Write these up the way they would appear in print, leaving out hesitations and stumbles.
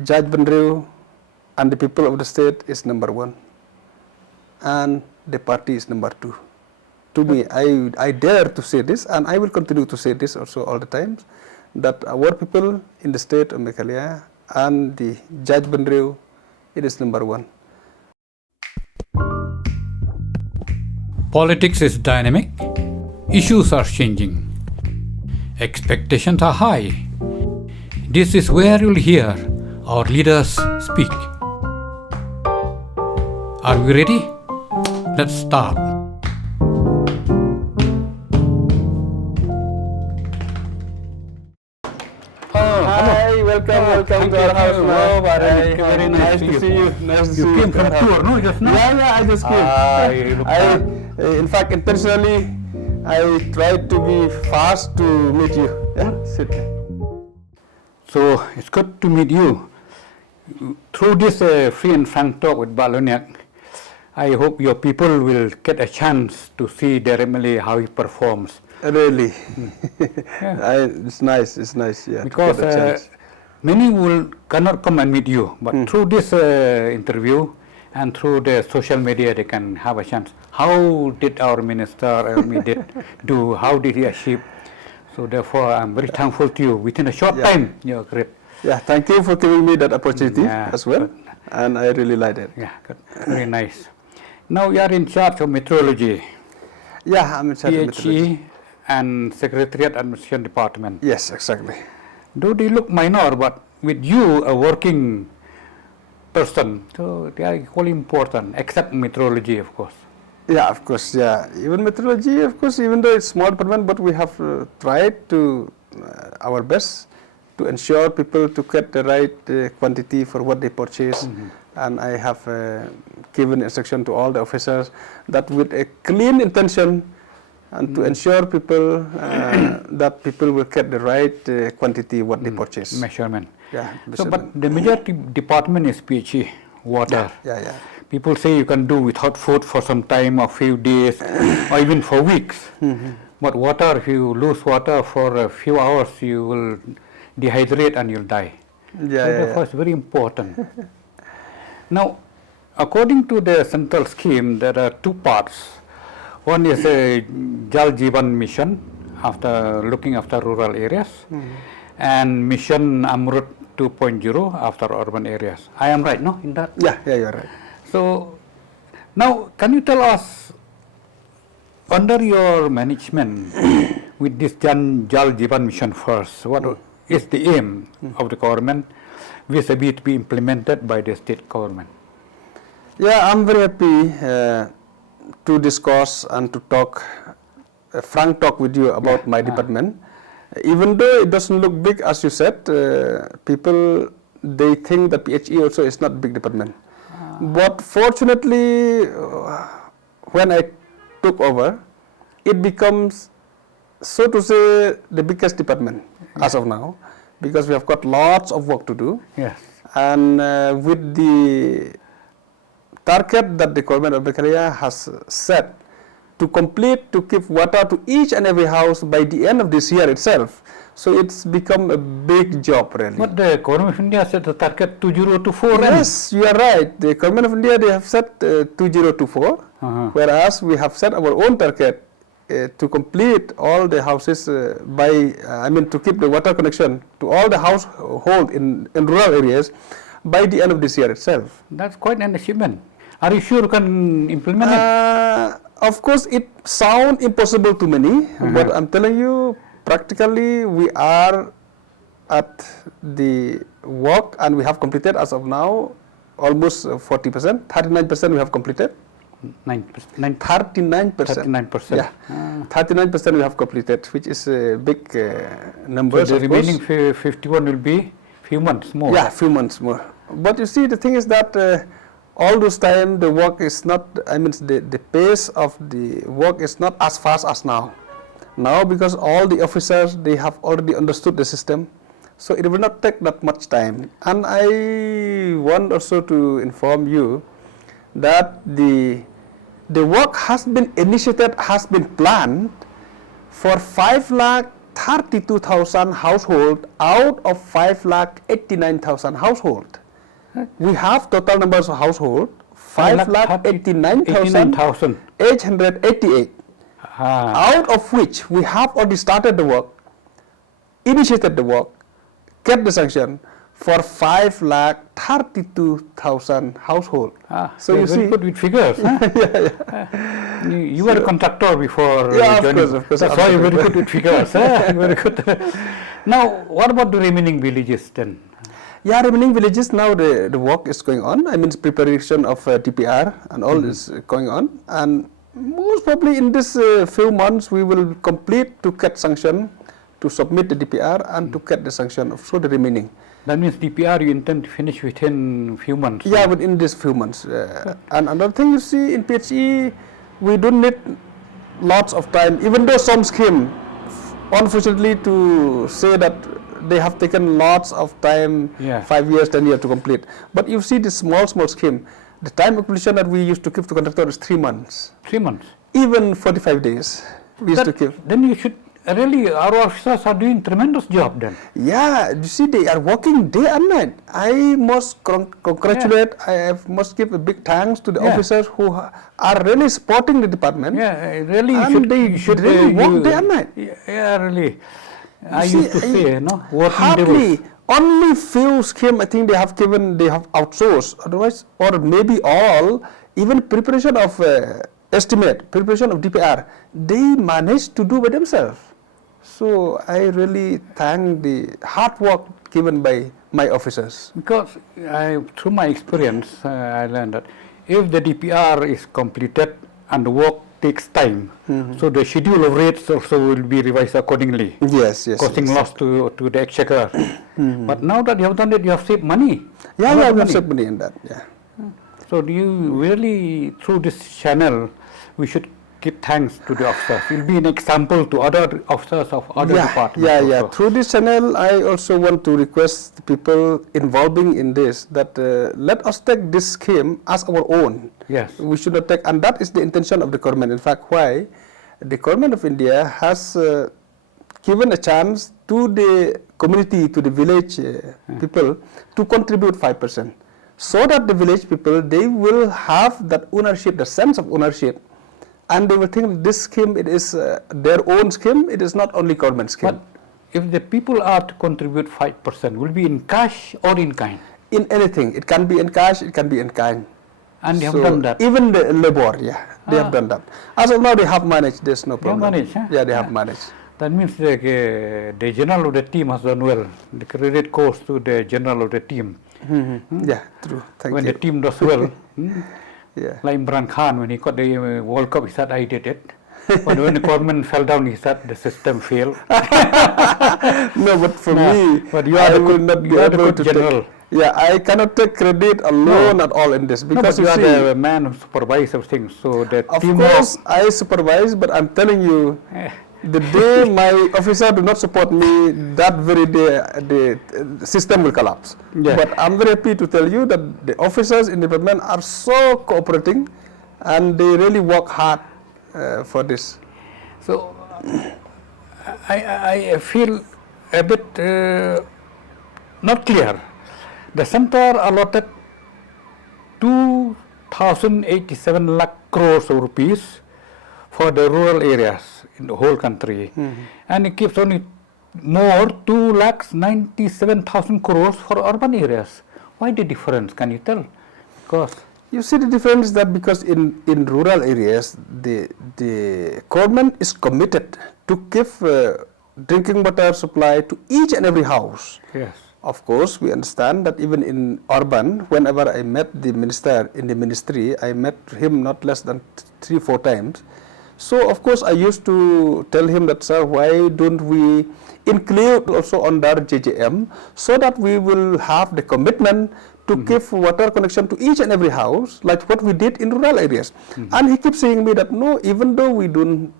Judge Banreu and the people of the state is number one, and the party is number two. To me, I dare to say this, and I will continue to say this also all the time, that our people in the state of Meghalaya and the Judge Banreu, it is number one. Politics is dynamic. Issues are changing. Expectations are high. This is where you'll hear our leaders speak. Are we ready? Let's start. Hi, welcome to our house. Very nice to see you. Nice to see You came from tour, no, just now? Yeah, I just came. In fact, intentionally, I tried to be fast to meet you. Yeah, sit. So it's good to meet you. Through this free and frank talk with Baloniak, I hope your people will get a chance to see directly how he performs. Really, Yeah. it's nice. Yeah, Because to get a chance. many cannot come and meet you, but through this interview and through the social media, they can have a chance. How did our minister do? How did he achieve? So therefore, I'm very thankful to you. Within a short time, you're great. Yeah, thank you for giving me that opportunity as well, good. and I really like it. Yeah, good. Very nice. Now you are in charge of meteorology, Yeah, I'm in charge of meteorology. PHE, and Secretariat Administration Department. Yes, exactly. Though they look minor, but with you, a working person, so they are equally important, except meteorology, of course. Yeah, of course. Yeah, even meteorology, of course, even though it's small department, but we have tried to our best to ensure people to get the right quantity for what they purchase. And I have given instruction to all the officers that with a clean intention and to ensure people that people will get the right quantity what they purchase. Measurement. Yeah. So, but the major department is PHE, water. Yeah. People say you can do without food for some time, a few days, or even for weeks. But water, if you lose water for a few hours, you will dehydrate and you'll die. So therefore, it's very important. Now, according to the central scheme, there are two parts. One is a Jal Jeevan mission, after looking after rural areas, and mission Amrut 2.0 after urban areas. I am right, no, in that? Yeah, you're right. So, now can you tell us, under your management, with this Jal Jeevan mission first, what is the aim of the government vis-a-vis to be implemented by the state government? Yeah, I'm very happy to discuss and to talk, frank talk with you about my department. Even though it doesn't look big, as you said, people, they think that PHE also is not a big department. But fortunately, when I took over, it becomes, so to say, the biggest department as of now, because we have got lots of work to do. Yes. And with the target that the government of Meghalaya has set to complete, to give water to each and every house by the end of this year itself. So it's become a big job, really. But the government of India set the target 2024. Yes, you are right. The government of India, they have set 2024, whereas we have set our own target to complete all the houses to keep the water connection to all the household in rural areas by the end of this year itself. That's quite an achievement. Are you sure you can implement it? Of course, it sounds impossible to many, but I'm telling you, practically we are at the work and we have completed as of now almost 40%, 39% we have completed. 39%. 39%. Yeah, 39% we have completed, which is a big number. So the remaining 51 will be few months more. Yeah, few months more. But you see, the thing is that all this time the work is not, the pace of the work is not as fast as now. Now, because all the officers, they have already understood the system, so it will not take that much time. And I want also to inform you that the work has been initiated, has been planned for 5 lakh 32,000 households out of 5,89,000 households. We have total numbers of households 5,89,888. Out of which we have already started the work, initiated the work, get the sanction for 5,32,000 households. So you see, good with figures. You were a contractor before. Of course. That's why you're very good with figures. Very good. Now, what about the remaining villages then? Yeah, remaining villages now the work is going on. I mean, preparation of DPR and all is going on, and most probably in this few months we will complete to get sanction, to submit the DPR and to get the sanction of the remaining. That means DPR you intend to finish within few months. Yeah, within these few months. And another thing you see in PHE, we don't need lots of time, even though some scheme, unfortunately to say that they have taken lots of time, 5 years, 10 years to complete. But you see this small scheme, the time acquisition that we used to give to contractor is 3 months. 3 months? Even 45 days we used to give. Then you should, really, our officers are doing tremendous job then. Yeah, you see, they are working day and night. I must congratulate, I must give a big thanks to the officers who are really supporting the department. Yeah, really, and they should really work day and night. Yeah, really. I used to say, working hardly, only few scheme I think they have given, they have outsourced. Otherwise, or maybe all, even preparation of estimate, preparation of DPR, they managed to do by themselves. So I really thank the hard work given by my officers. Because through my experience, I learned that if the DPR is completed and the work takes time, so the schedule of rates also will be revised accordingly. Yes. Causing loss to the exchequer. But now that you have done it, you have saved money. Yeah, we have saved money in that. Yeah. So do you really, through this channel, we should give thanks to the officers? It will be an example to other officers of other departments. Yeah. Through this channel, I also want to request the people involving in this that let us take this scheme as our own. Yes. We should not take, and that is the intention of the government. In fact, why the government of India has given a chance to the community, to the village people to contribute 5%, so that the village people, they will have that ownership, the sense of ownership. And they will think this scheme, it is their own scheme, it is not only government scheme. But if the people are to contribute 5%, will it be in cash or in kind? In anything. It can be in cash, it can be in kind. And they have done that? Even the labor, they have done that. As of now, they have managed, there's no problem. They have managed, Yeah, they have managed. That means the general of the team has done well. The credit goes to the general of the team. Yeah, true. Thank when you. the team does well, like Imran Khan, when he got the World Cup, he said, I did it. But when the government fell down, he said, the system failed. No, but for me, but you are the good general. Yeah, I cannot take credit alone at all in this. Because you are the man who supervises things. So the of team course, I supervise, but I'm telling you, the day my officer do not support me, that very day the system will collapse. Yeah. But I'm very happy to tell you that the officers in the department are so cooperating, and they really work hard for this. So I feel a bit not clear. The center allotted 2,087 lakh crores of rupees for the rural areas in the whole country, and it gives only more 2,97,000 crores for urban areas. Why the difference? Can you tell? Because you see the difference is that because in rural areas the government is committed to give drinking water supply to each and every house. yes. Of course, we understand that even in urban, whenever I met the minister in the ministry, I met him not less than 3-4 times. So, of course, I used to tell him that, sir, why don't we include also under JJM, so that we will have the commitment to give water connection to each and every house, like what we did in rural areas. And he keeps saying me that, no, even though we don't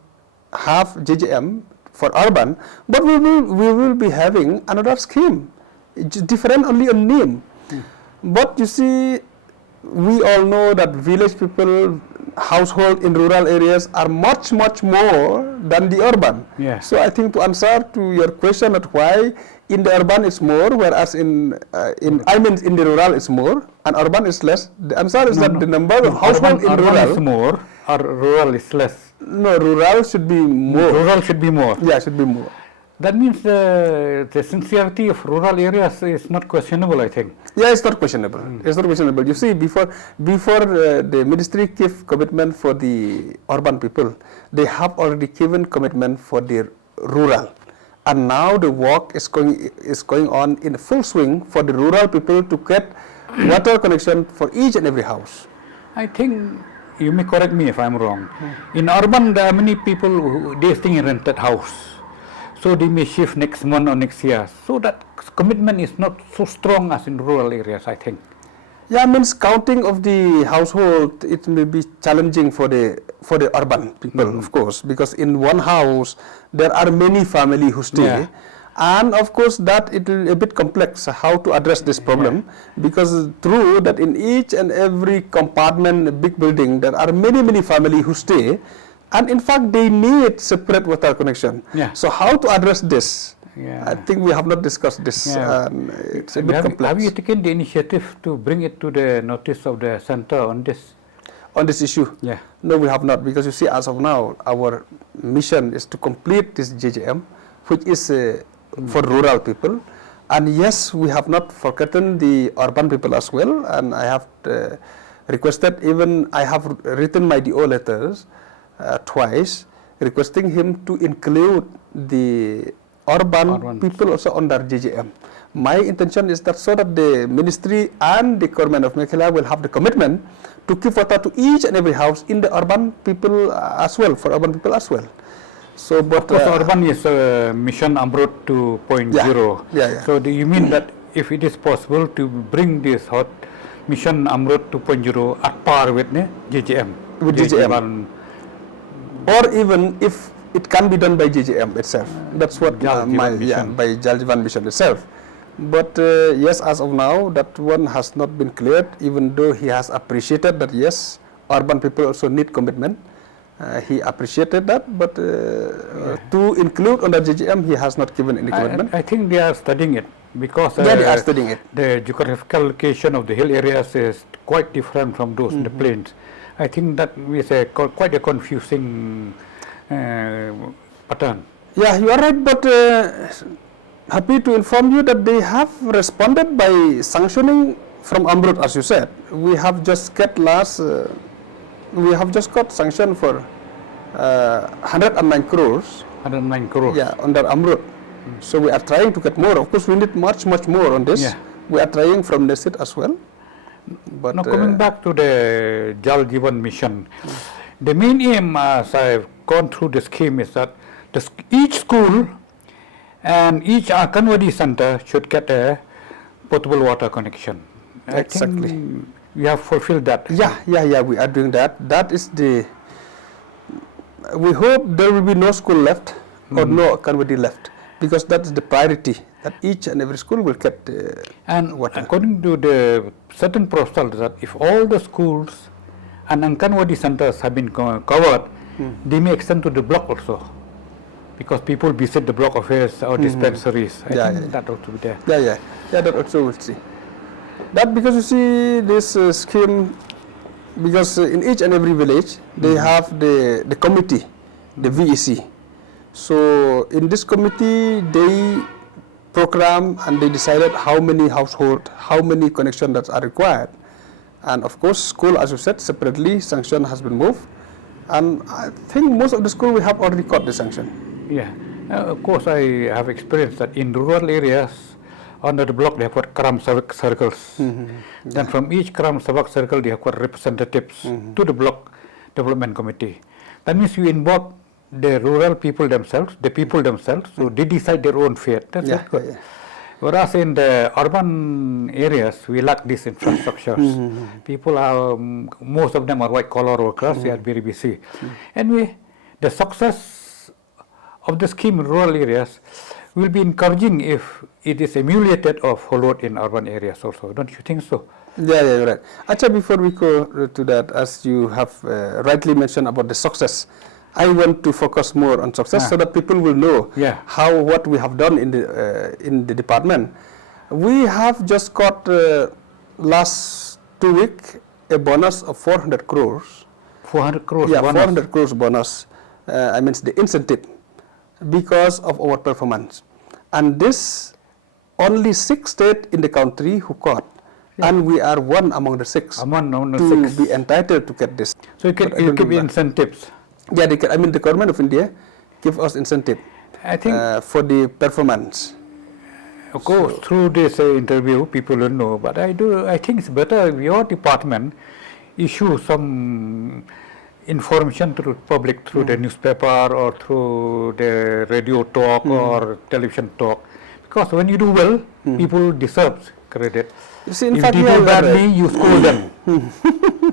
have JJM for urban, but we will be having another scheme. It's different only on name. But you see, we all know that village people household in rural areas are much more than the urban. Yeah. So I think to answer to your question at why in the urban it's more, whereas in the rural it's more and urban is less. The answer is that the number of household in urban rural is more or rural is less. No, rural should be more. Rural should be more. Yeah, should be more. That means the sincerity of rural areas is not questionable, I think. Yeah, it's not questionable. It's not questionable. You see, before the ministry gave commitment for the urban people, they have already given commitment for the rural, and now the work is going on in full swing for the rural people to get water connection for each and every house. I think you may correct me if I'm wrong. In urban, there are many people who they stay in rented house. So they may shift next month or next year. So that commitment is not so strong as in rural areas, I think. Yeah, means counting of the household, it may be challenging for the urban people, of course, because in one house there are many family who stay, Yeah. and of course that it will a bit complex how to address this problem, because true that in each and every compartment, big building, there are many family who stay. And in fact, they need separate water connection. Yeah. So how to address this? Yeah. I think we have not discussed this. Yeah. It's a bit complex. Have you taken the initiative to bring it to the notice of the center on this? On this issue? Yeah. No, we have not, because you see, as of now, our mission is to complete this JJM, which is for rural people. And yes, we have not forgotten the urban people as well. And I have requested, even I have written my DO letters twice, requesting him to include the urban people also under JJM. My intention is that so that the ministry and the government of Meghalaya will have the commitment to give water to each and every house in the urban people as well, for urban people as well. So, but of course, urban is Mission Amrut 2.0. Yeah. So do you mean that if it is possible to bring this hot Mission Amrut 2.0 at par with JJM? With JJM. Or even if it can be done by JJM itself. That's what by Jal Jeevan Mission itself. But yes, as of now, that one has not been cleared, even though he has appreciated that yes, urban people also need commitment. He appreciated that, but to include under JJM, he has not given any commitment. I think they are studying it, because they are studying it. The geographical location of the hill areas is quite different from those in the plains. I think that is quite a confusing pattern. Yeah, you are right, but happy to inform you that they have responded by sanctioning from Amrut, as you said. We have just got sanction for 109 crores. 109 crores. Yeah, under Amrut. So we are trying to get more. Of course, we need much more on this. Yeah. We are trying from the state as well. But now coming back to the Jal Jeevan Mission, the main aim, as I've gone through the scheme, is that each school and each Anganwadi center should get a potable water connection. Exactly. I think we have fulfilled that. Yeah, we are doing that. That is the. We hope there will be no school left or no Anganwadi left, because that is the priority, that each and every school will get and water. According to the certain proposal, that if all the schools and Anganwadi centers have been covered, they may extend to the block also, because people visit the block office or dispensaries. I think that ought to be there. Yeah, that also we'll see. That, because you see this scheme, because in each and every village they have the committee, the VEC. So in this committee they program and they decided how many household, how many connections that are required. And of course, school, as you said, separately sanction has been moved. And I think most of the school we have already got the sanction. Yeah, of course I have experienced that in rural areas, under the block they have got Gram Savak circles. Then from each Gram Savak circle they have got representatives to the block development committee. That means you involve the rural people themselves, the people themselves, so they decide their own fate. That's good. Yeah. Whereas in the urban areas, we lack these infrastructures. People are, most of them are white collar workers, they are very busy. Anyway, the success of the scheme in rural areas will be encouraging if it is emulated or followed in urban areas also. Don't you think so? Yeah, you're right. Actually, before we go to that, as you have rightly mentioned about the success, I want to focus more on success so that people will know what we have done in the department. We have just got last 2 weeks a bonus of 400 crores. 400 crores Yeah, bonus. 400 crores bonus. I mean the incentive because of our performance. And this only 6 states in the country who got. And we are one among the 6 to be entitled to get this. So you can give incentives. Yeah, the government of India give us incentive I think for the performance. of course through this interview people will know, but I think it's better if your department issue some information to the public through the newspaper or through the radio talk or television talk, because when you do well, people deserve credit. You see, in if fact, they you do are badly, right. you scold them.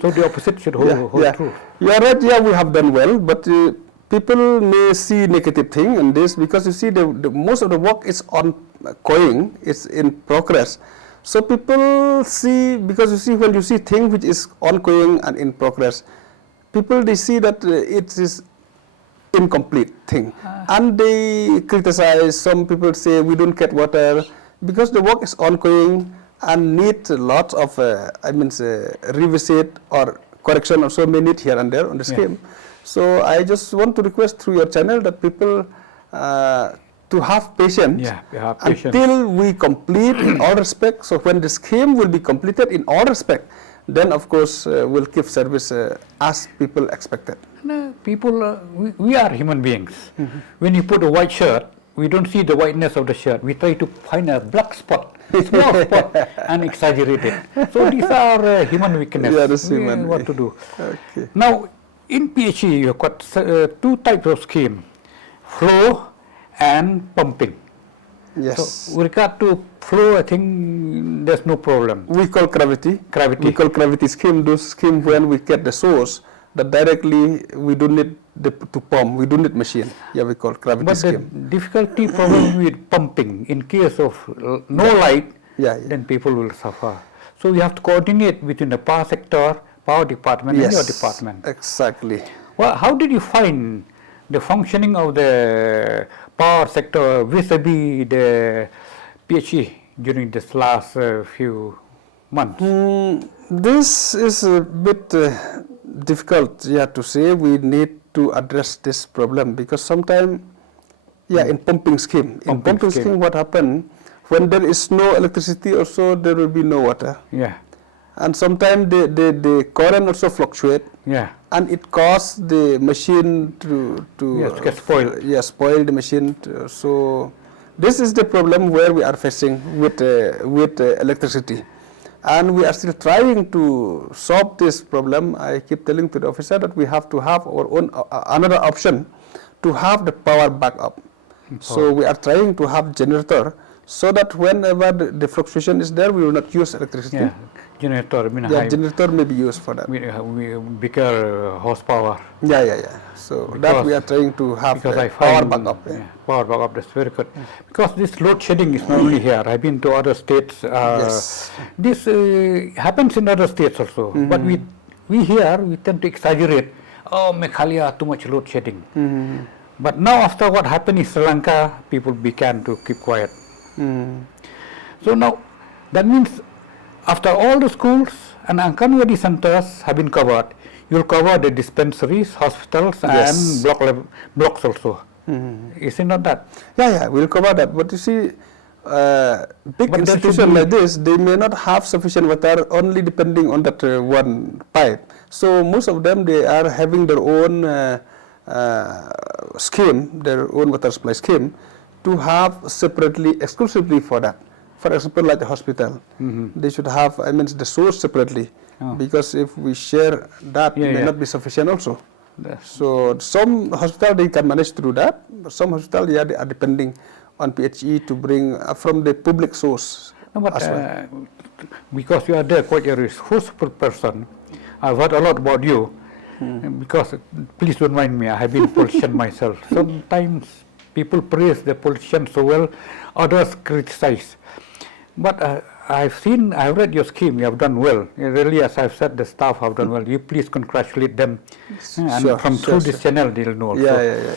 So the opposite should hold true. You are right. Yeah, we have done well, but people may see negative thing in this because you see the most of the work is ongoing, it's in progress. So people see, because you see when you see thing which is ongoing and in progress, people they see that it is incomplete thing, and they criticize. Some people say we don't get water because the work is ongoing and need lots of revisit or correction also may need here and there on the scheme. So I just want to request through your channel that people to have patience until we complete in all respect. So when the scheme will be completed in all respect, then of course we'll give service as people expected. No, people, we are human beings. When you put a white shirt, we don't see the whiteness of the shirt. We try to find a black spot, small spot, and exaggerate it. So these are human weakness. Yeah, that's human. What to do? Okay. Now, in PHE, you've got 2 types of scheme, flow and pumping. Yes. So with regard to flow, I think there's no problem. We call gravity. We call gravity scheme. Those scheme when we get the source that directly we don't need to pump. We don't need machine. Yeah, we call gravity scheme. But the difficulty problem with pumping, in case of no light, then people will suffer. So we have to coordinate between the power sector, power department, and your department. Exactly. Well, how did you find the functioning of the power sector vis-a-vis the PHE during this last few months? This is a bit difficult, to say. We need to address this problem because sometimes, in pumping scheme, what happened when there is no electricity, also there will be no water. Yeah. And sometimes the current also fluctuate. Yeah. And it causes the machine to get spoiled. Spoil the machine. So this is the problem where we are facing with electricity, and we are still trying to solve this problem. I keep telling to the officer that we have to have our own another option to have the power backup. So we are trying to have generator so that whenever the fluctuation is there, we will not use electricity. Yeah. Generator, generator may be used for that. We bigger horsepower. So because that we are trying to have power backup. Power backup, that's very good. Because this load shedding is not only here. I've been to other states. This happens in other states also. But we here, we tend to exaggerate. Oh, Meghalaya, too much load shedding. But now after what happened in Sri Lanka, people began to keep quiet. So now, that means after all the schools and Anganwadi centers have been covered, you'll cover the dispensaries, hospitals, and blocks also. Is it not that? We'll cover that. But you see, big institutions like this, they may not have sufficient water only depending on that one pipe. So most of them, they are having their own scheme, their own water supply scheme, to have separately, exclusively for that. For example, like the hospital, they should have, the source separately, because if we share that, it may not be sufficient also. So some hospital they can manage to do that, but some hospital they are depending on PHE to bring from the public source. No, but because you are there quite a resourceful person, I've heard a lot about you. Because please don't mind me, I have been a politician myself. Sometimes People praise the politicians so well, others criticize. But I've read your scheme, you have done well. Really, as I've said, the staff have done well. You please congratulate them. And through this channel, they'll know also. Yeah.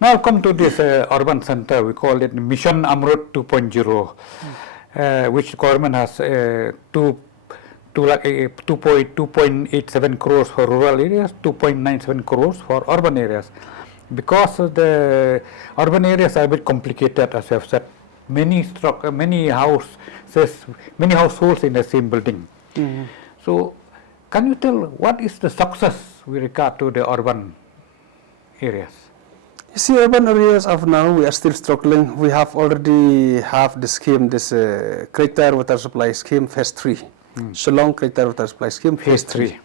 Now come to this urban center, we call it Mission Amrut 2.0, which the government has 2.87 crores for rural areas, 2.97 crores for urban areas. Because the urban areas are a bit complicated, as I have said. Many households in the same building. So, can you tell what is the success with regard to the urban areas? You see, urban areas of now, we are still struggling. We have already have the scheme, this Krektar Water Supply Scheme Phase 3. Shillong Krektar Water Supply Scheme Phase 3.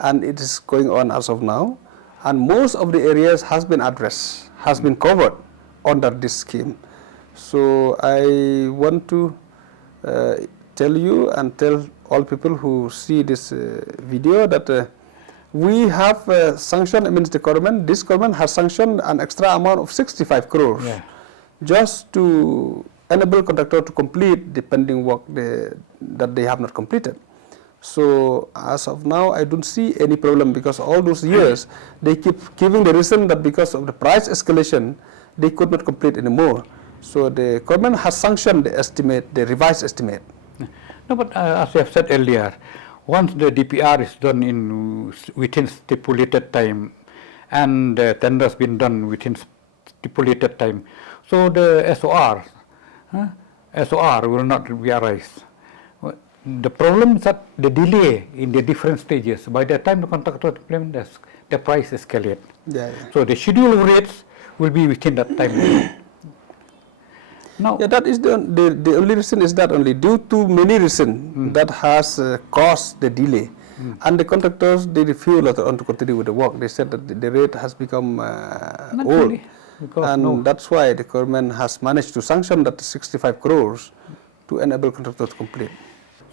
And it is going on as of now. And most of the areas has been addressed, has been covered under this scheme. So I want to tell you and tell all people who see this video that we have sanctioned, this government has sanctioned an extra amount of 65 crores just to enable contractor to complete the pending work that they have not completed. So as of now, I don't see any problem, because all those years they keep giving the reason that because of the price escalation, they could not complete anymore. So the government has sanctioned the estimate, the revised estimate. No, but as I have said earlier, once the DPR is done within stipulated time, and the tender has been done within stipulated time, so the SOR will not be arise. The problem is that the delay in the different stages. By the time the contractor implements, the price escalates. So the schedule rates will be within that time. Now, that is the only reason is that only due to many reasons that has caused the delay, and the contractors, they refuse later on to continue with the work. They said that the rate has become old, and that's why the government has managed to sanction that 65 crores to enable contractors to complete.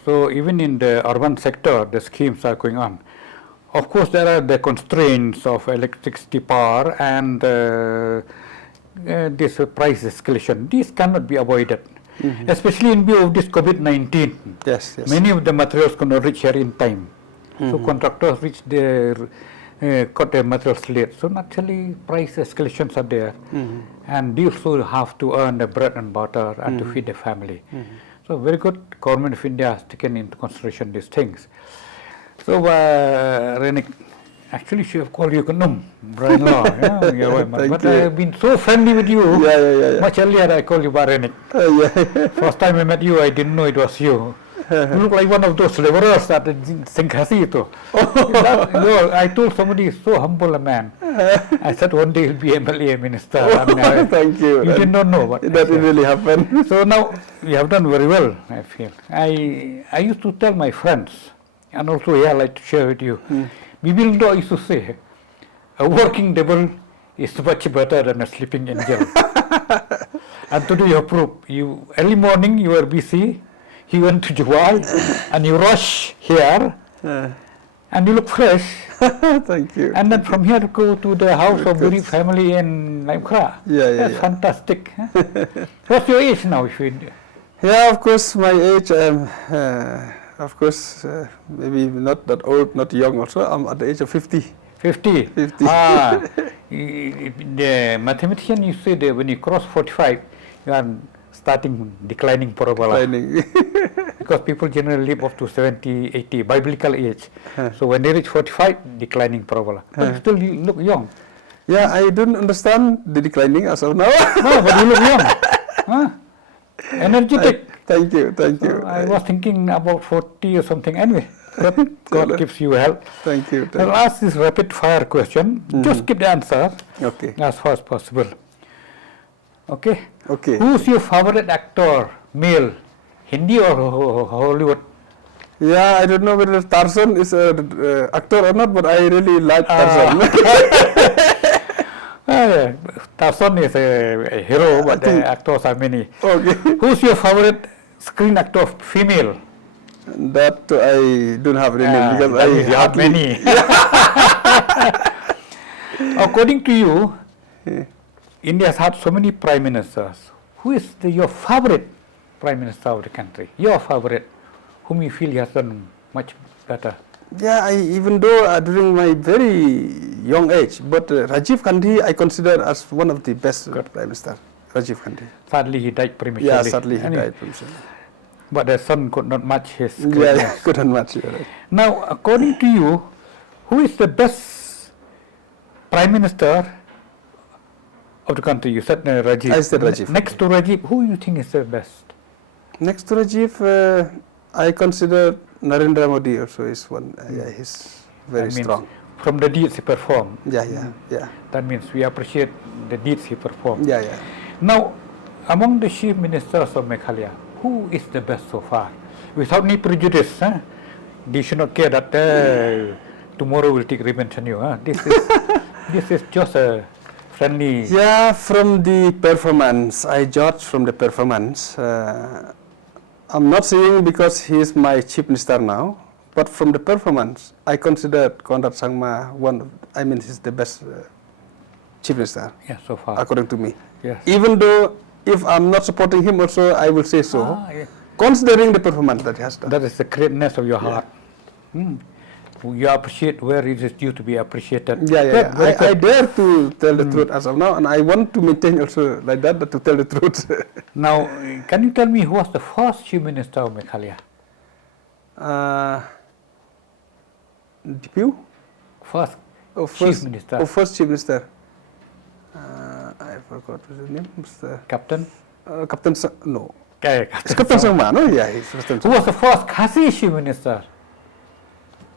So even in the urban sector, the schemes are going on. Of course, there are the constraints of electricity power and this price escalation. These cannot be avoided, especially in view of this COVID-19. Yes. Many of the materials cannot reach here in time. So contractors cut their materials late. So naturally, price escalations are there, and they also have to earn the bread and butter and to feed the family. So very good. Government of India has taken into consideration these things. So Renik, actually should have called you Kanum, brother-in-law. But I have been so friendly with you. Much earlier I called you Renik. First time I met you, I didn't know it was you. You look like one of those laborers at Singkasi. I told somebody, so humble a man. I said one day he'll be MLA minister. Thank you. You did not know, but that it really happened. So now you have done very well, I feel. I used to tell my friends, and also here I like to share with you. Bibildo used to say, a working devil is much better than a sleeping angel. And today you have proof. Early morning you were busy. You went to Juwai and you rush here and you look fresh. Thank you. And then from here to go to the house of Buri family in Laimkra. That's fantastic. What's your age now? Of course, my age, of course, maybe not that old, not young also. I'm at the age of 50. 50? The mathematician, you say that when you cross 45, you are starting declining parabola. Because people generally live up to 70, 80, biblical age. So when they reach 45, declining parabola. But still you look young. I don't understand the declining as of now. No, but you look young. Energetic. Thank you. I was thinking about 40 or something. Anyway, God gives you help. Thank you. I'll ask this rapid fire question. Just give the answer as far as possible. Okay. Who's your favorite actor, male, Hindi or Hollywood? I don't know whether Tarzan is an actor or not, but I really like Tarzan. Tarzan is a hero, but the actors are many. Who's your favorite screen actor, female? That I don't have any name because I have many. According to you, India has had so many prime ministers. Who is your favorite prime minister of the country? Your favorite, whom you feel has done much better? Yeah, even though during my very young age, but Rajiv Gandhi I consider as one of the best prime minister. Rajiv Gandhi. Sadly, he died prematurely. Yeah, sadly he died prematurely. But the son could not match his Yeah, greatness. couldn't match. You're right. Now, according to you, who is the best prime minister of the country? You said Rajiv. I said Rajiv. Next to Rajiv, who you think is the best? Next to Rajiv, I consider Narendra Modi also is one. Yeah, he's very That means strong. From the deeds he performed. Yeah. That means we appreciate the deeds he performed. Yeah. Now, among the chief ministers of Meghalaya, who is the best so far? Without any prejudice, they should not care that tomorrow we'll take revenge on you. This is just a friendly. Yeah, from the performance, I judge from the performance. I'm not saying because he is my chief minister now, but from the performance, I consider Conrad Sangma he's the best chief minister. Yeah, so far. According to me. Yes. Even though if I'm not supporting him also, I will say so. Yeah. Considering the performance that he has done. That is the greatness of your heart. You appreciate where it is due to be appreciated. Yeah. Very I good. dare to tell the truth as of now, and I want to maintain also like that, to tell the truth. Now, can you tell me who was the first chief minister of Meghalaya? Depew? First First chief minister. First chief minister. I forgot his name. Mr. Captain? Captain no. Okay, It's Captain Sangma, no? Yeah, he's Captain Who was the first Khasi chief minister?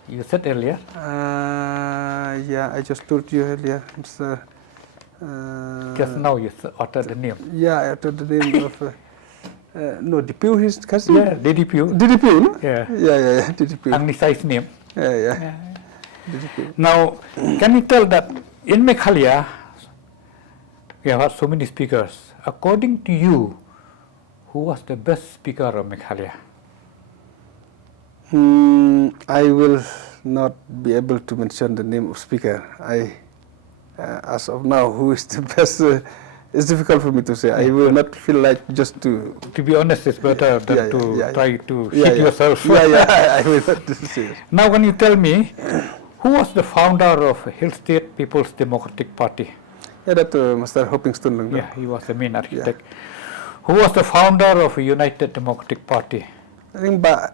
You said earlier. Yeah, I just told you earlier, Mr. Just now you uttered the name. Yeah, I uttered the name of. No, Depew, his cousin. Yeah, DDPU. DDP, no? Yeah. Yeah, DDP. Anglicized name. Yeah. DDP. Now, can you tell that in Meghalaya, we have had so many speakers. According to you, who was the best speaker of Meghalaya? I will not be able to mention the name of speaker. As of now, who is the best? It's difficult for me to say. I will not feel like just to. To be honest, it's better than to try to hit yourself. I will not say it. Now, can you tell me, who was the founder of Hill State People's Democratic Party? Yeah, that Mr. Hopkinston Lungdo. Yeah, he was the main architect. Who was the founder of United Democratic Party? I think Ba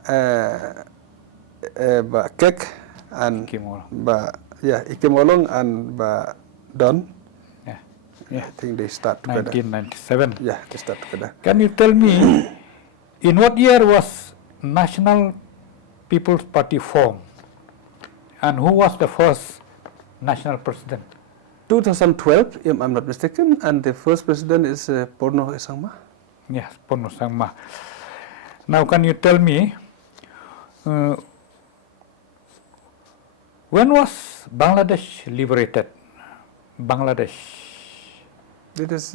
Kek and Kimura. Ike Molong and Ba Don. Yeah. I think they start together. 1997. Yeah, they start together. Can you tell me, in what year was National People's Party formed? And who was the first national president? 2012, if I'm not mistaken, and the first president is Porno Sangma. Yes, Porno Sangma. Now, can you tell me, when was Bangladesh liberated? Bangladesh. It is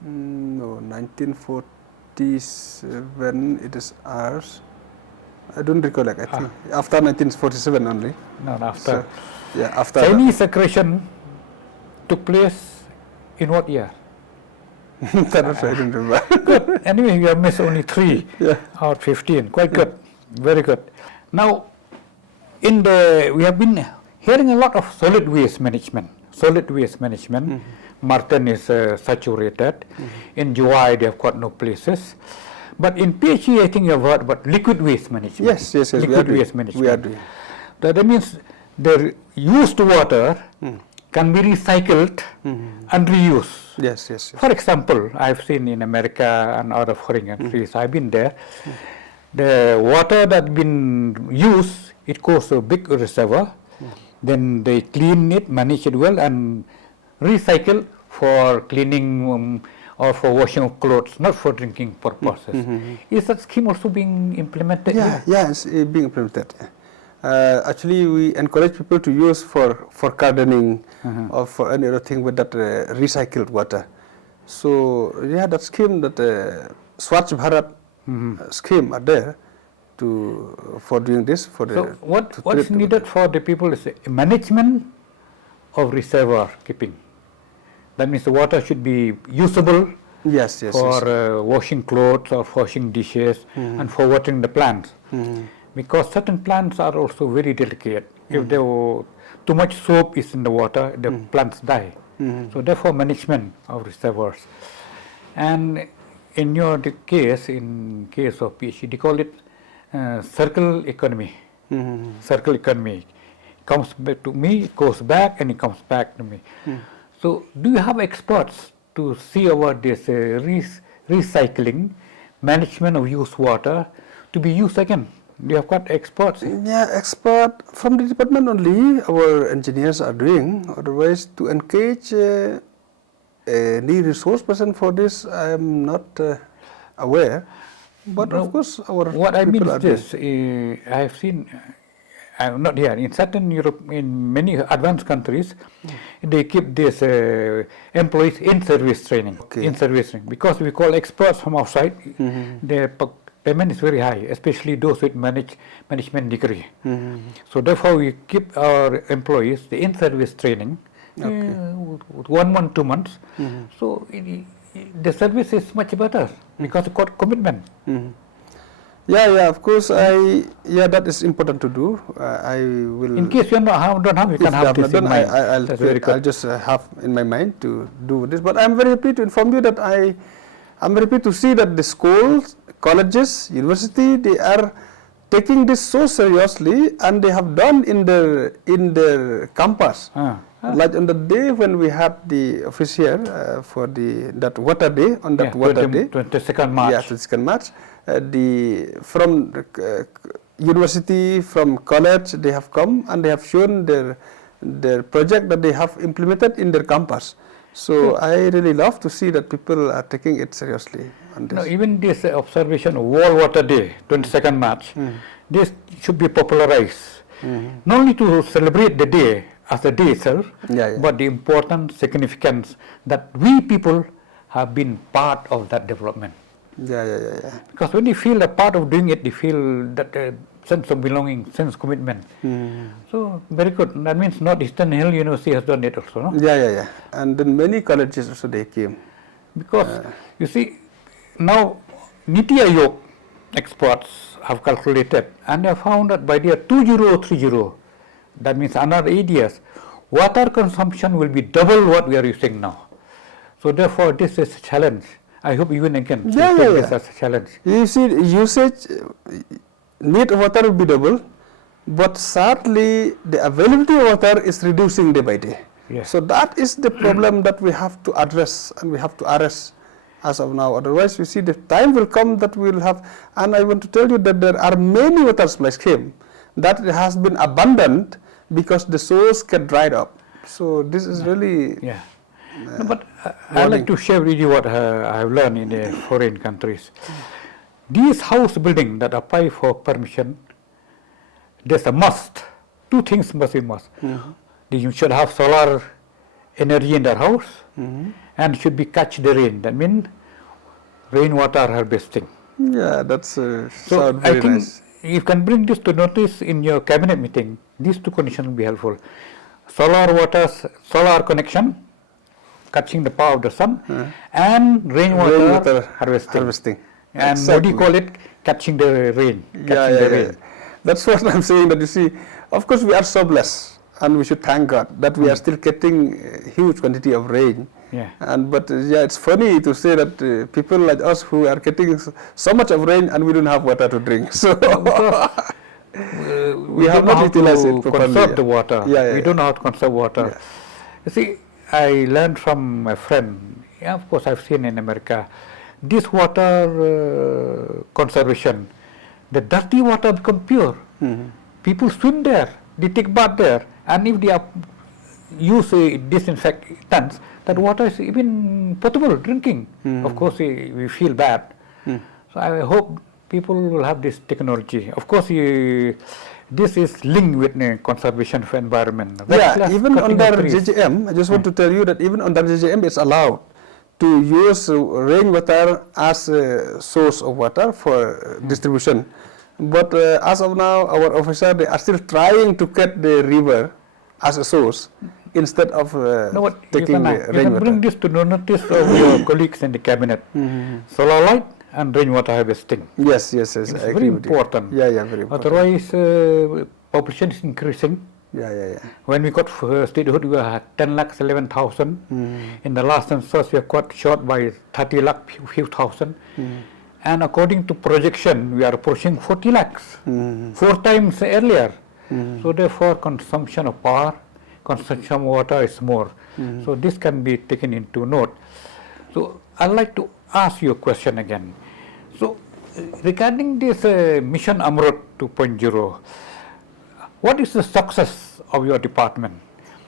1947. It is ours. I don't recollect. I think after 1947 only. No, after. So, after. Chinese aggression took place in what year? That also I don't remember. Good. Anyway, you have missed only 3 out of 15. Quite good. Very good. Now, we have been hearing a lot of solid waste management. Martin is saturated. In Juwai, they have got no places. But in PHE, I think you have heard about liquid waste management. Yes. Liquid waste management. We are doing. That means the used water can be recycled and reused. Yes. For example, I've seen in America and other foreign countries, I've been there, the water that's been used, it goes to a big reservoir, then they clean it, manage it well, and recycle for cleaning or for washing of clothes, not for drinking purposes. Is that scheme also being implemented here? Yeah, it's being implemented. Actually, we encourage people to use for gardening or for any other thing with that recycled water. So, that scheme, that Swachh Bharat scheme are there for doing this. So, what's needed for the people is management of reservoir keeping. That means the water should be usable Yes, yes, for yes. washing clothes or washing dishes and for watering the plants. Because certain plants are also very delicate. If there were too much soap is in the water, the plants die. So therefore management of reservoirs. And in your case, in case of PhD, they call it circle economy. Circle economy. Comes back to me, it goes back, and it comes back to me. So do you have experts to see over this recycling, management of used water to be used again? Do you have got experts? Yeah, expert from the department only, our engineers are doing. Otherwise, to engage any resource person for this, I am not aware. But No, of course, our what I mean people are is doing. this, I have seen, I'm not here, in certain Europe, in many advanced countries, they keep this employees in service training, Okay. in service training, because we call experts from outside, their payment is very high, especially those with management degree. So therefore we keep our employees the in service training, with 1 month, 2 months. So the service is much better because it got commitment. Yeah, of course, that is important to do. I will. In case you don't have, you If can have they this have in not done, mind. That's very good. I'll just have in my mind to do this. But I'm very happy to inform you that I'm very happy to see that the schools, colleges, university, they are taking this so seriously, and they have done in their campus. Like on the day when we had the office here for that water day, on that water day, 22nd March. Yeah, 22nd March. From university, from college, they have come and they have shown their project that they have implemented in their campus. So I really love to see that people are taking it seriously on this. No, even this observation of World Water Day, 22nd March, this should be popularized. Not only to celebrate the day as a day itself, but the important significance that we people have been part of that development. Yeah. Because when you feel a part of doing it, you feel that sense of belonging, sense of commitment. So very good. That means Northeastern Hill University has done it also, no? Yeah. And then many colleges also they came. Because you see, now Niti Aayog experts have calculated and they have found that by the year 2030, that means another 8 years, water consumption will be double what we are using now. So therefore, this is a challenge. I hope even again take this as a challenge. You see, usage, need of water will be double, but sadly, the availability of water is reducing day by day. Yes. So that is the problem that we have to address, and we have to address as of now. Otherwise, you see, the time will come that we will have, and I want to tell you that there are many water supply schemes that has been abandoned because the source get dried up. So this is really No, but I like to share with you what I have learned in the foreign countries. These house building that apply for permission, there's a must. 2 things must be must. You should have solar energy in their house and should be catch the rain. That means rainwater harvesting. Yeah, that's So sound I very think nice. you can bring this to notice in your cabinet meeting. These 2 conditions will be helpful. Solar connection, catching the power of the sun, and rainwater harvesting. And what do you call it? Catching the rain. Rain. That's what I'm saying, that you see, of course we are so blessed, and we should thank God that we are still getting a huge quantity of rain. But it's funny to say that people like us who are getting so much of rain and we don't have water to drink. So we have not utilized it properly. Conserve the water. We don't know how to conserve water. You see, I learned from a friend, of course I've seen in America, this water conservation, the dirty water become pure. People swim there, they take bath there, and if they use disinfectants, that water is even potable drinking. Of course we feel bad. So I hope people will have this technology. Of course this is linked with the conservation of environment. Even under JJM, I just want to tell you that even under JJM it's allowed to use rainwater as a source of water for distribution. But as of now, our officers, they are still trying to get the river as a source instead of No, what you taking can, you can rainwater. bring this to the notice of your colleagues in the cabinet. Solar light and rainwater harvesting. Yes, yes, yes. It's I very agree with you. important. Yeah, yeah, very important. Otherwise, population is increasing. Yeah, yeah, yeah. When we got statehood, we had 10 lakhs 11,000. In the last census, we are got short by 30 lakh few thousand. And according to projection, we are approaching 40 lakhs, 4 times earlier. So therefore, consumption of power, consumption of water is more. So this can be taken into note. So I'd like to ask you a question again. So regarding this Mission Amrut 2.0, what is the success of your department?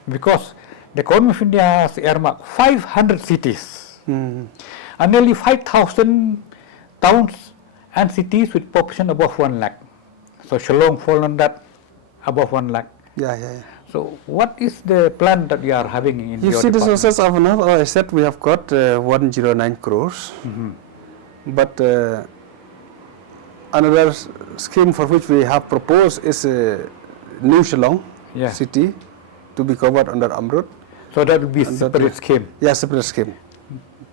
Because the Government of India has earmarked 500 cities and nearly 5,000 towns and cities with population above 1 lakh. So Shillong fall on that, above 1 lakh. Yeah, yeah, yeah. So what is the plan that you are having in You your see the department? sources of now, I said we have got 109 crores. But another scheme for which we have proposed is New Shillong Yeah. city to be covered under Amrut. So that will be And that separate will- scheme. Yeah, separate scheme.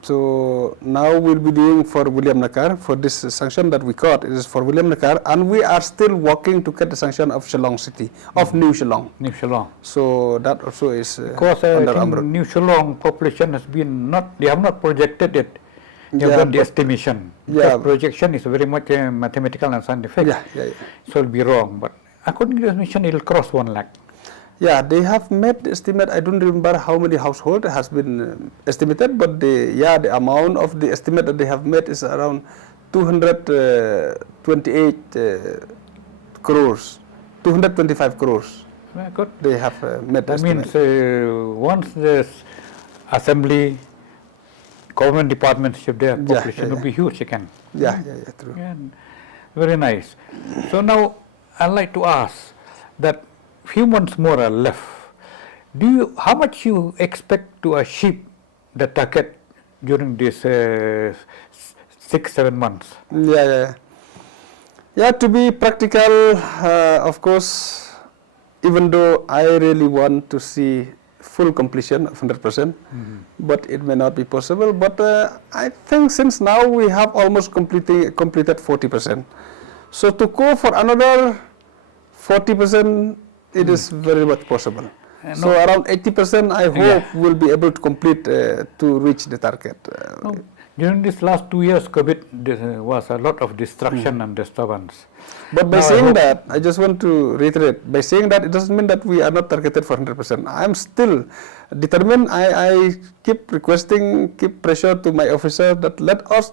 So now we'll be doing for William Nakar. For this sanction that we got, it is for William Nakar, and we are still working to get the sanction of Shillong city, of New Shillong. New Shillong. So that also is Because I under think Amrut. New Shillong population has been not, they have not projected it. They have Yeah, done the but- estimation. yeah. Because projection is very much mathematical and scientific. Yeah, yeah, yeah. So it will be wrong. But according to the estimation, it will cross 1 lakh. Yeah, they have made the estimate. I don't remember how many household has been estimated, but the amount of the estimate that they have made is around 228 crores, 225 crores. Very good. They have made That estimate. means once the assembly, government departments have their Yeah, population yeah, will be huge again. Yeah, yeah, yeah, true. Yeah, very nice. So now I'd like to ask that few months more are left. How much you expect to achieve the target during this 6-7 months? Yeah, yeah. Yeah, to be practical, of course, even though I really want to see full completion of 100%, but it may not be possible. But I think since now we have almost completed 40%. So to go for another 40%, it is very much possible. So around 80%, I hope we'll be able to complete to reach the target. No, during these last 2 years, COVID, there was a lot of destruction and disturbance. But by Now I saying hope- that, I just want to reiterate, by saying that, it doesn't mean that we are not targeted for 100%. I am still determined. I keep requesting, keep pressure to my officer that let us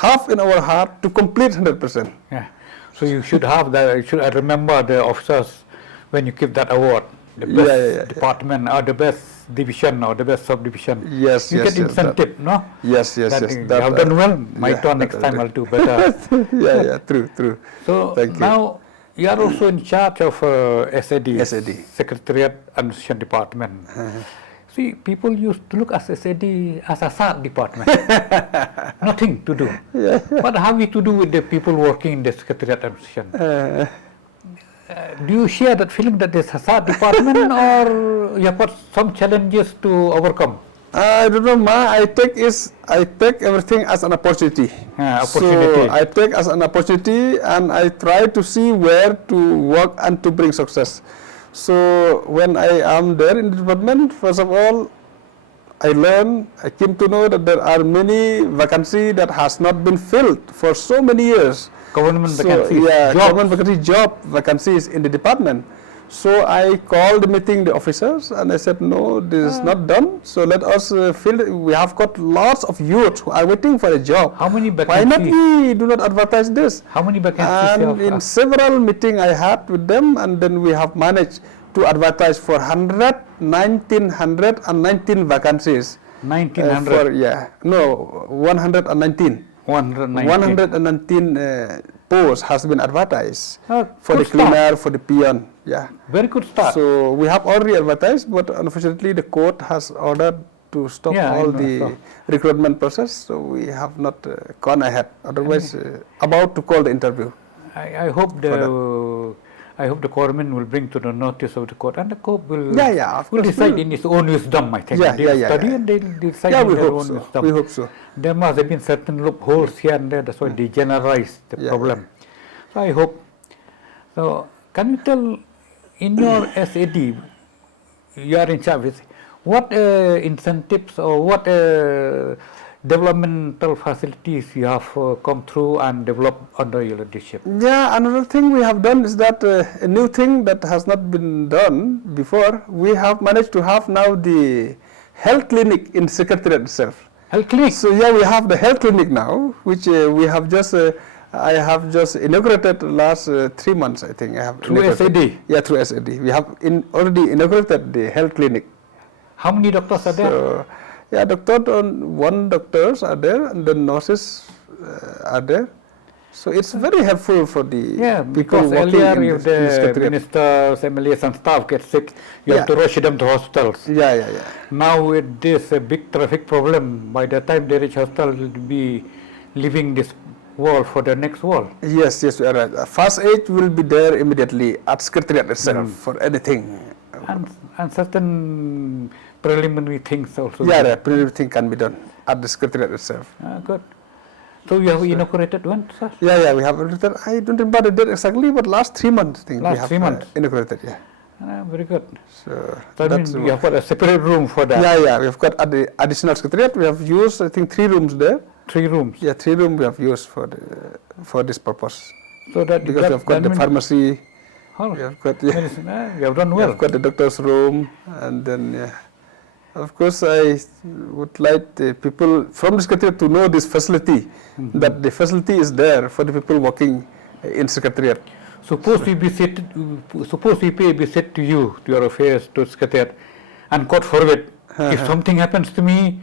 have in our heart to complete 100%. Yeah. So you should have that. You should remember the officers when you give that award, the best Yeah. department or the best division or the best subdivision. Yes, You yes, get yes, incentive, no? Yes, yes, That yes. you that, have done well. My yeah, turn that next I'll time do. I'll do better. Yeah, yeah, true, true. So Thank you. now you are also in charge of SAD, SAD. Secretariat Administration Department. See, people used to look at SAD as a SAD department, nothing to do. What have we to do with the people working in the Secretariat Administration? Do you share that feeling that there's a SAD department, or you have got some challenges to overcome? I don't know, Ma. I take everything as an opportunity. Opportunity. So I take as an opportunity, and I try to see where to work and to bring success. So when I am there in the department, first of all, I came to know that there are many vacancies that has not been filled for so many years. Government vacancies, Yeah, jobs. government job vacancies in the department. So I called meeting the officers and I said, no, this is not done. So let us fill it. We have got lots of youths who are waiting for a job. How many Why not vacancies? we do not advertise this? How many vacancies you And in have? several meetings I had with them, and then we have managed to advertise for 119 vacancies. 1900. 119. 119 posts has been advertised for the Good start. cleaner, for the peon. Yeah. Very good start. So we have already advertised, but unfortunately the court has ordered to stop Yeah, I all know, the so. recruitment process. So we have not gone ahead. Otherwise, about to call the interview. I hope the I hope the government will bring to the notice of the court, and the court will Of will course. decide in its own wisdom. I think they'll study and they'll decide Yeah, in we their hope own so. wisdom. We hope so. There must have been certain loopholes here and there. That's why they generalize the Yeah, problem. So I hope. So can you tell, in your SAD, you are in charge with what incentives or what developmental facilities you have come through and developed under your leadership? Yeah, another thing we have done is that a new thing that has not been done before, we have managed to have now the health clinic in Secretariat itself. Health clinic? So yeah, we have the health clinic now, which we have just, I have just inaugurated last 3 months, I think. I have Through inaugurated. SAD? Yeah, through SAD. We have already inaugurated the health clinic. How many doctors are there? So, yeah, one doctors are there, and the nurses are there. So it's very helpful for the people because working earlier in if the the Secretariat. ministers, MLAs and staff get sick, you have to rush them to hospitals. Yeah. Now with this big traffic problem, by the time they reach hospital, will be leaving this world for the next world. Yes, you are right. First aid will be there immediately at Secretariat itself for anything. And certain preliminary things also. Yeah, the preliminary thing can be done at the Secretariat itself. Good. So you have inaugurated when, sir? Yeah, we have inaugurated. I don't remember the date exactly, but last 3 months, I think. Last we have 3 months. Inaugurated, yeah. Very good. So I mean, you have got a separate room for that. Yeah, we have got at the additional Secretariat. We have used, I think, 3 rooms there. 3 rooms. Yeah, 3 rooms we have used for this purpose. So that Because we have got the pharmacy. Oh, We have got yeah, medicine, you have done we well. have got the doctor's room, and then of course I would like the people from the Secretariat to know this facility, that the facility is there for the people working in Secretariat. Suppose we be said, suppose we pay be said to you, to your affairs, to Secretariat, and God forbid, if something happens to me,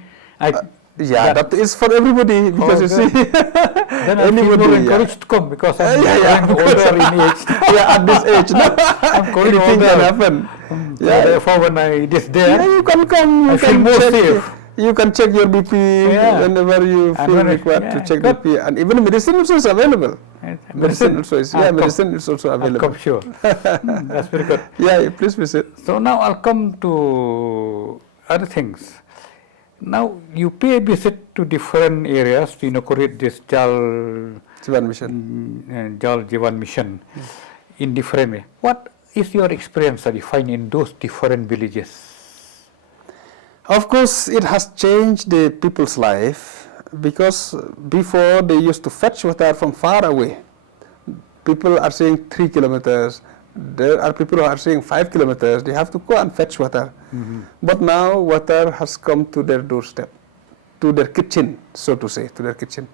that is for everybody, because you see, then I feel more encouraged to come, because I'm older in age. At this age, no? I'm going Anything older. can happen. Therefore, when it is there, you can come. I feel more safe. You can check your BP whenever you feel required to check BP, and even medicine also is available. Medicine also is medicine is also available. I'll come, sure. That's very good. Yeah, please visit. So now I'll come to other things. Now you pay a visit to different areas to inaugurate this Jal Jivan Mission. Jal Jivan Mission in different way. What is your experience that you find in those different villages? Of course, it has changed the people's life, because before they used to fetch water from far away. People are saying 3 kilometers. There are people who are saying 5 kilometers. They have to go and fetch water. But now water has come to their doorstep, to their kitchen, so to say, to their kitchen.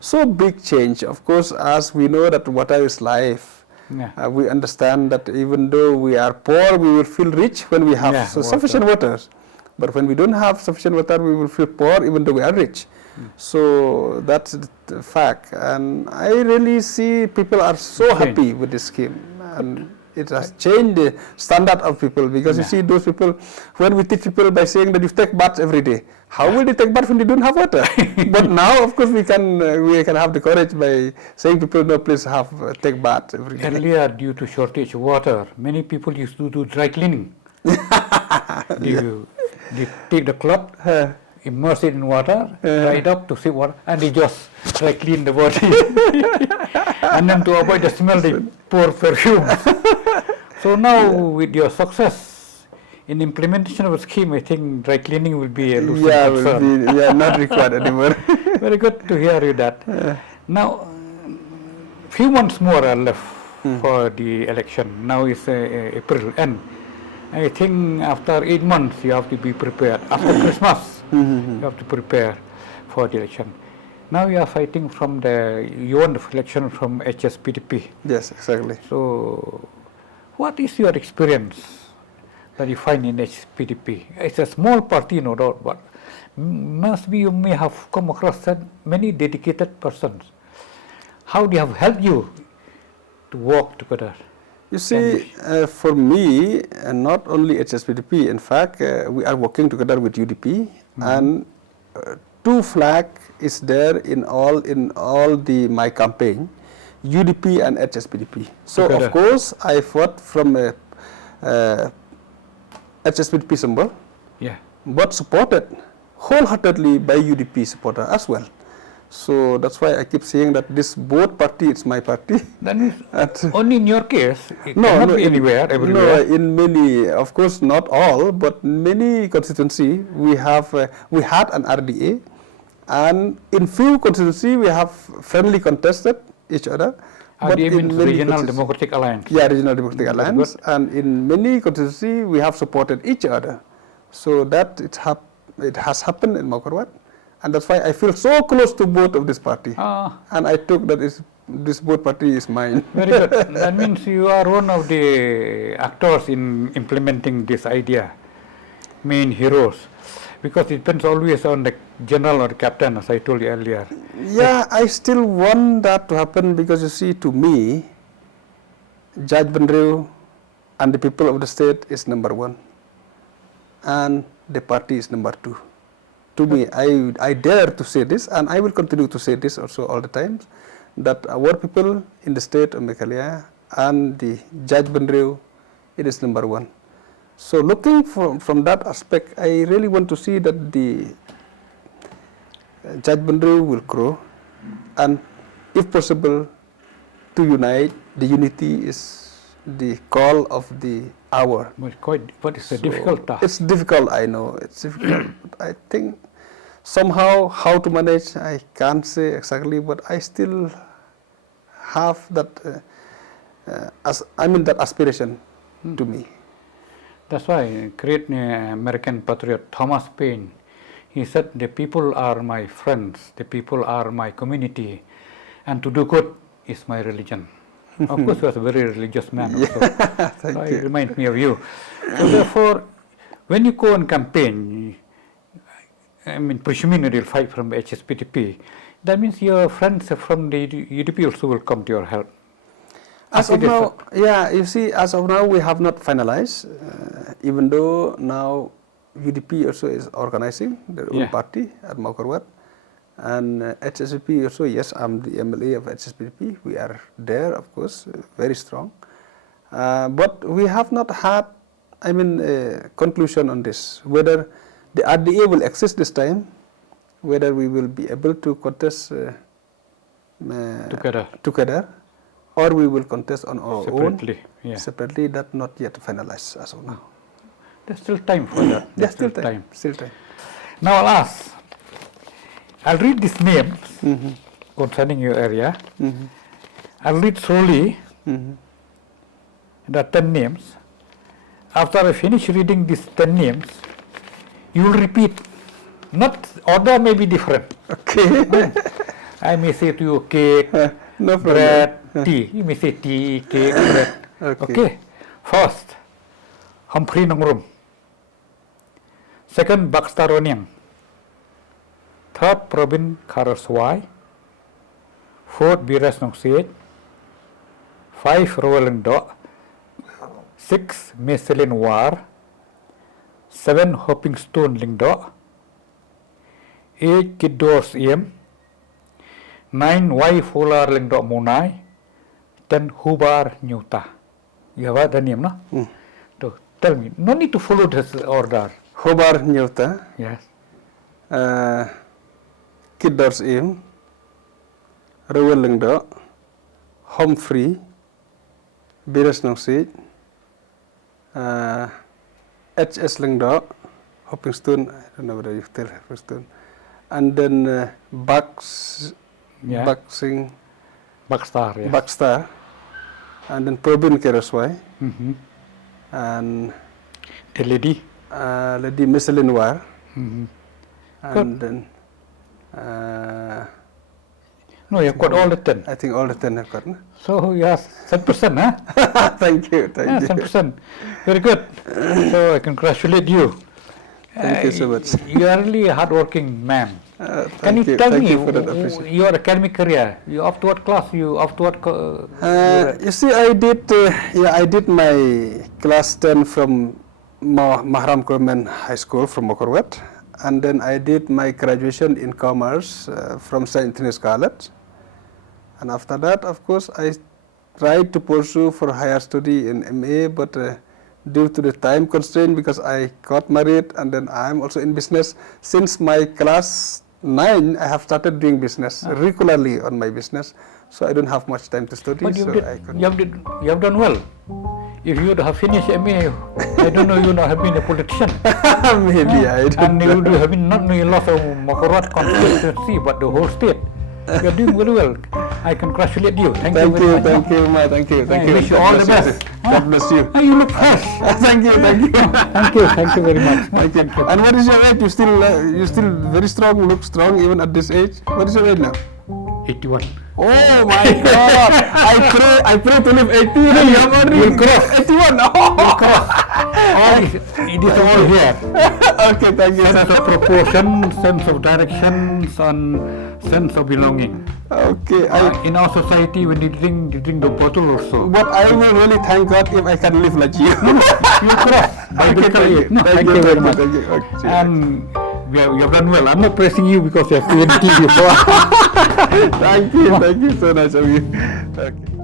So big change. Of course, as we know that water is life, we understand that even though we are poor, we will feel rich when we have sufficient water. But when we don't have sufficient water, we will feel poor even though we are rich. So that's the fact. And I really see people are so happy with this scheme. And it has changed the standard of people, because you see those people, when we teach people by saying that you take baths every day, how will they take baths when they don't have water? But now, of course, we can have the courage by saying people, no, please take baths every day. Earlier, due to shortage of water, many people used to do dry cleaning. They take the cloth, immerse it in water, dry it up to save water, and they just dry clean the body. And then to avoid the smell, they pour perfume. So now, with your success in implementation of a scheme, I think dry cleaning will be a concern. Will be not required anymore. Very good to hear you that. Now, few months more are left for the election. Now is April end. I think after 8 months you have to be prepared. After Christmas, you have to prepare for the election. Now you are fighting from you won the election from HSPDP. Yes, exactly. So, what is your experience that you find in HSPDP? It's a small party, no doubt, but you may have come across many dedicated persons. How they have helped you to work together? You see, for me, not only HSPDP, in fact, we are working together with UDP, and 2 flag is there in all my campaign. UDP and HSPDP. So Together. of course I fought from HSPDP symbol, Yeah. but supported wholeheartedly by UDP supporter as well. So that's why I keep saying that this both party is my party. That means At- only in your case, it cannot be anywhere, everywhere. No, in many, of course, not all, but many constituency we have we had an RDA, and in few constituency we have friendly contested each other. but RDA in means many Regional constituency- Democratic Alliance. Yeah, Regional Democratic Very Alliance, and in many constituency we have supported each other. So that it has happened in Maukarwat, and that's why I feel so close to both of this party, Ah, and I took that this both party is mine. very good. That means you are one of the actors in implementing this idea, main heroes, because it depends always on the general or captain, as I told you earlier. Yeah, I still want that to happen because you see, to me, Judge Benreu and the people of the state is number one, and the party is number two. To me, I dare to say this, and I will continue to say this also all the times, that our people in the state of Meghalaya and the Judge Benreu, it is number one. So looking from that aspect, I really want to see that the Judge Benreu will grow, and if possible, to unite. The unity is the call of the hour. But it's a So difficult task. It's difficult, I know. It's difficult. But I think somehow how to manage, I can't say exactly, but I still have that, that aspiration to me. That's why great American patriot Thomas Paine, he said, the people are my friends, the people are my community, and to do good is my religion. Of course, he was a very religious man also. Thank So you. it reminds me of you. So therefore, when you go on campaign, I mean, presuming you'll fight from HSPDP, that means your friends from the UDP also will come to your help. As of now, yeah, you see, as of now, we have not finalized, even though now UDP also is organizing their own Yeah. party at Maukarwat. And HSPDP also, yes, I'm the MLA of HSPDP. We are there, of course, very strong. But we have not had, conclusion on this, whether the RDA will exist this time, whether we will be able to contest together, or we will contest on our Separately, own. yeah. Separately, that's not yet finalized as of now. There's still time for that. There's still time. Still time. Now I'll ask. I'll read these names concerning your area. I'll read slowly. There are 10 names. After I finish reading these 10 names, you will repeat. Not order may be different. Okay. I may say to you cake, No problem. bread, tea. You may say tea, cake, bread. Okay. First, Humphrey Nongrum. Second, Baxter Onyang. Third, Probin Karaswai. Fourth, Biras Nongsiet. 5, Roland Do. 6, Meselin War. 7, Hopping Stone Lingdo. 8, Kiddos Iem. 9, Y Fuller Lingdo Munai. 10, Hubar Nyuta. You have heard the name, no? So, tell me, no need to follow this order. Hobar Nyota, Yes. Kiddos Im, Rewelingdo, Humphrey, Biras Nongsit, H.S. Lingdo, Hopping Stone, I don't know whether you tell Hopping Stone, and then Yeah. Baxing, Bakstar, yes. Baxter, and then Probin Keroswai, Mhm. and The lady. Lady Meselin War, Mhm. and then No, you've got all the 10. I think all the 10 have gotten. So, you have 7%, huh? Thank you, thank Yeah, you. 7%. Very good. So, I congratulate you. Thank you so much. You are really a hardworking man. Can you Thank tell thank me you for that appreciation. your academic career? You off to what class? You off to what? You see, I did my class 10 from Mahram Government High School from Maukarwat, and then I did my graduation in commerce from St. Anthony's College, And after that, of course, I tried to pursue for higher study in MA, but due to the time constraint, because I got married and then I'm also in business. Since my class 9, I have started doing business regularly on my business, so I don't have much time to study. But so I could you have done well. If you would have finished MA, I don't know, you would have been a politician. maybe I don't And know. you would have been not only lost of Mokorot constituency, but the whole state. You are doing very well. I congratulate you. Thank you very much. Thank you, Ma. Thank you. I wish you all the best. God bless you. You look fresh. Thank you. Thank you very much. Thank you. And what is your age? You still very strong, look strong even at this age. What is your age now? 81. Oh my God! I pray to live 80. You have already You'll cross. 81. It is all here. Okay, thank you. Sense of proportion, sense of directions, and sense of belonging. Okay, In our society, when you drink the bottle also. but I will really thank God if I can live like you. You cross. Thank you very much. Thank you. Okay. And you have done well. I'm not praising you because you have PhD before. Thank you so much of you. Okay.